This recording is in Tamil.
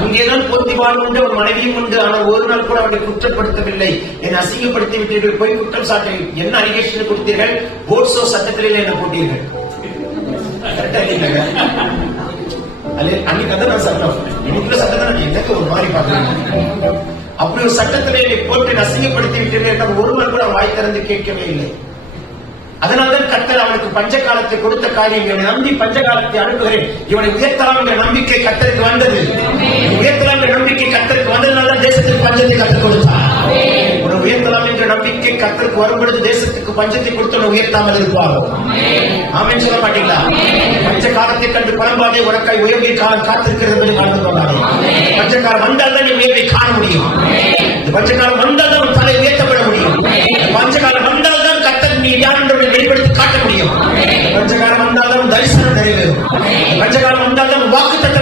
அங்கேதான் போத்திபால் உண்டு, ஒரு மனைவியும் உண்டு. ஆனால் ஒரு நாள் கூட அவரை குற்றப்படுத்தவில்லை. என்னை அசிங்கப்படுத்தி விட்டீர்கள், போய் குற்றம் சாட்டை என்ன அலிகேஷன் கொடுத்தீர்கள்? போட்சோ சட்டத்திலே என்ன போட்டீர்கள். கரெக்டா இல்லைங்க? அன்னைக்கு அதான் சட்டம், இன்னைக்குள்ள சட்டம் தான் எனக்கு ஒரு மாதிரி பாக்குறேன். அப்படி ஒரு சட்டத்திலே என்னை போட்டு அசிங்கப்படுத்தி விட்டீர்கள். ஒரு நாள் கூட வாய் திறந்து கேட்கவே இல்லை. அதனால்தான் கர்த்தர் அவனுக்கு பஞ்ச காலத்தை கொடுத்த காரியம். இவனை நம்பி பஞ்ச காலத்தை அனுப்புகிறேன், இவனை உயர்த்தலாம் என்ற நம்பிக்கை கர்த்தருக்கு வந்தது. உயர்த்தலாம் என்ற நம்பிக்கை கர்த்தருக்கு வந்ததுனால்தான் தேசத்துக்கு பஞ்சத்தை கற்றுக் கொடுத்தார். ஒரு உயர்த்தலாம் என்ற நம்பிக்கை கர்த்தருக்கு வரும்பொழுது தேசத்துக்கு பஞ்சத்தை கொடுத்து உயர்த்தாமல் இருப்பாரோ? ஆமென் சொல்ல மாட்டீங்களா? பஞ்ச காலத்தை கண்டு புலம்பாதே, உனக்காய் உயர்வை காலம் காத்திருக்கிறது என்று வாழ்ந்து கொண்டாரே. பஞ்ச காலம் வந்தால் தான் நீ உயர்வை காண முடியும். இந்த பஞ்ச காலம் வந்தால் தான் தலை உயர்த்தப்பட முடியும். பஞ்ச காலம் வந்தால் தான் கர்த்தர் நீ யார் என்று வெளிப்படுத்தி காட்ட முடியும். பஞ்சகாலம் வந்தால்தான் தரிசனம் நிறைவேறும். பஞ்சகாலம் வந்தால்தான் வாக்குத்தத்தம்